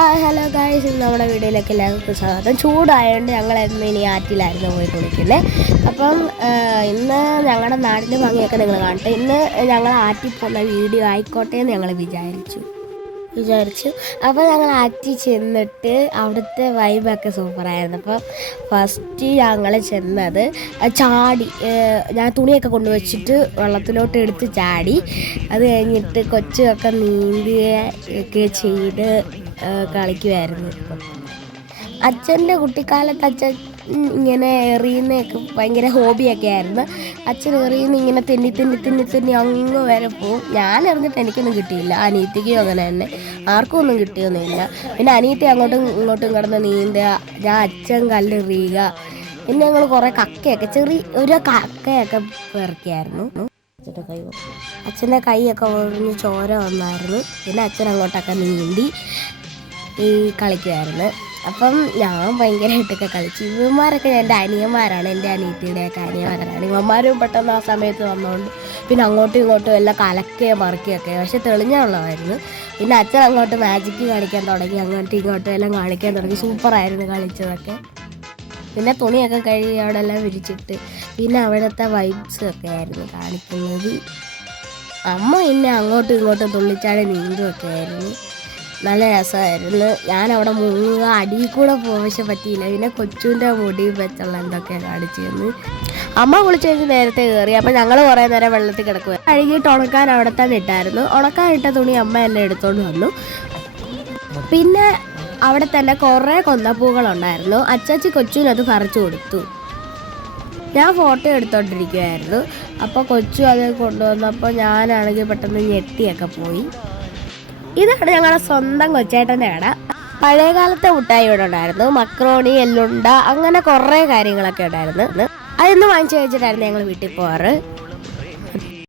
ആ hello guys നമ്മുടെ വീഡിയോയിലേക്ക് എല്ലാവർക്കും സ്വാഗതം. ചൂടായതുകൊണ്ട് ഞങ്ങൾ എന്നും ഇനി ആറ്റിലായിരുന്നു പോയി കുളിക്കുന്നത് അപ്പം ഇന്ന് ഞങ്ങളുടെ നാടിന്റെ ഭംഗിയൊക്കെ നിങ്ങൾ കാണട്ടെ. ഇന്ന് ഞങ്ങൾ ആറ്റിൽ പോകുന്ന വീഡിയോ ആയിക്കോട്ടെ എന്ന് ഞങ്ങൾ വിചാരിച്ചു. വിചാരിച്ചു. അപ്പോൾ ഞങ്ങൾ ആറ്റി ചെന്നിട്ട് അവിടുത്തെ വൈബൊക്കെ സൂപ്പറായിരുന്നു. അപ്പോൾ ഫസ്റ്റ് ഞങ്ങൾ ചെന്നത് ചാടി ഞാൻ തുണിയൊക്കെ കൊണ്ടുവച്ചിട്ട് വെള്ളത്തിലോട്ട് എടുത്ത് ചാടി. അത് കഴിഞ്ഞിട്ട് കൊച്ചൊക്കെ നീന്തുകയൊക്കെ ചെയ്ത് കളിക്കുമായിരുന്നു അച്ഛന്റെ കുട്ടിക്കാലത്ത് അച്ഛൻ ഇങ്ങനെ എറിയുന്നതൊക്കെ ഭയങ്കര ഹോബിയൊക്കെ ആയിരുന്നു. അച്ഛൻ എറിയുന്ന ഇങ്ങനെ തെന്നി തെന്നി തെന്നി തെന്നി അങ്ങ് വരെ പോവും. ഞാൻ എറിഞ്ഞിട്ട് എനിക്കൊന്നും കിട്ടിയില്ല. അനിയത്തിക്കും അങ്ങനെ തന്നെ. ആർക്കും ഒന്നും കിട്ടിയൊന്നുമില്ല. പിന്നെ അനിയത്തി അങ്ങോട്ടും ഇങ്ങോട്ടും കിടന്ന് നീന്തുക. ഞാൻ അച്ഛൻ കല്ലെറിയുക. പിന്നെ ഞങ്ങൾ കുറേ കക്കയൊക്കെ ചെറിയ ഒരു കക്കയൊക്കെ പെറുക്കിയായിരുന്നു. അച്ഛന്റെ കൈ അച്ഛന്റെ കൈയൊക്കെ ഒഴിഞ്ഞ് ചോര വന്നായിരുന്നു. പിന്നെ അച്ഛൻ അങ്ങോട്ടൊക്കെ നീന്തി. ഈ കളിക്കുമായിരുന്നു അപ്പം ഞാൻ ഭയങ്കരമായിട്ടൊക്കെ കളിച്ചു. ഇവന്മാരൊക്കെ എന്റെ അനിയന്മാരാണ് എന്റെ അനിയത്തിയുടെയൊക്കെ അനിയന്മാരാണ്. ഇവന്മാരും പെട്ടെന്ന് ആ സമയത്ത് വന്നുകൊണ്ട് പിന്നെ അങ്ങോട്ടും ഇങ്ങോട്ടും എല്ലാം കലക്കുകയും മറക്കുകയൊക്കെ പക്ഷെ തെളിഞ്ഞുള്ളതായിരുന്നു പിന്നെ അച്ഛൻ അങ്ങോട്ട് മാജിക്ക് കാണിക്കാൻ തുടങ്ങി അങ്ങോട്ടും ഇങ്ങോട്ടും എല്ലാം കാണിക്കാൻ തുടങ്ങി. സൂപ്പറായിരുന്നു കളിച്ചതൊക്കെ. പിന്നെ തുണിയൊക്കെ കഴുകി അവിടെ എല്ലാം വിരിച്ചിട്ട് പിന്നെ അവിടുത്തെ വൈബ്സ് ഒക്കെ ആയിരുന്നു കാണിക്കുന്നത്. അമ്മ പിന്നെ അങ്ങോട്ടും ഇങ്ങോട്ടും തുള്ളിച്ചാടി നീന്തുമൊക്കെ ആയിരുന്നു. നല്ല രസമായിരുന്നു. ഞാൻ അവിടെ മുങ്ങുക അടിയിൽ കൂടെ പോവശ്യം പറ്റിയില്ല. പിന്നെ കൊച്ചുവിന്റെ മുടി വെച്ചുള്ള എന്തൊക്കെ തന്നു അമ്മ കുളിച്ച് കഴിഞ്ഞ് നേരത്തെ കയറി. അപ്പം ഞങ്ങൾ കുറേ നേരം വെള്ളത്തിൽ കിടക്കുക കഴുകിയിട്ട് ഉണക്കാൻ അവിടെ തന്നെ ഇട്ടായിരുന്നു. ഉണക്കാൻ ഇട്ട തുണി അമ്മ എന്നെ എടുത്തോണ്ട് വന്നു. പിന്നെ അവിടെ തന്നെ കുറേ കൊന്നപ്പൂകളുണ്ടായിരുന്നു അച്ചാച്ചി കൊച്ചുവിനത് പറിച്ചു കൊടുത്തു. ഞാൻ ഫോട്ടോ എടുത്തോണ്ടിരിക്കുമായിരുന്നു അപ്പോൾ കൊച്ചു അത് കൊണ്ടുവന്നപ്പോൾ ഞാനാണെങ്കിൽ പെട്ടെന്ന് ഞെട്ടിയൊക്കെ പോയി. ഇതാണ് ഞങ്ങളുടെ സ്വന്തം കൊച്ചേട്ടന്റെ കട പഴയകാലത്തെ മുട്ടായി ഇവിടെ ഉണ്ടായിരുന്നു. മക്രോണി എല്ലുണ്ട അങ്ങനെ കുറേ കാര്യങ്ങളൊക്കെ ഉണ്ടായിരുന്നു. അതൊന്ന് വാങ്ങിച്ചു കഴിച്ചിട്ടായിരുന്നു ഞങ്ങൾ വീട്ടിൽ പോവാറ്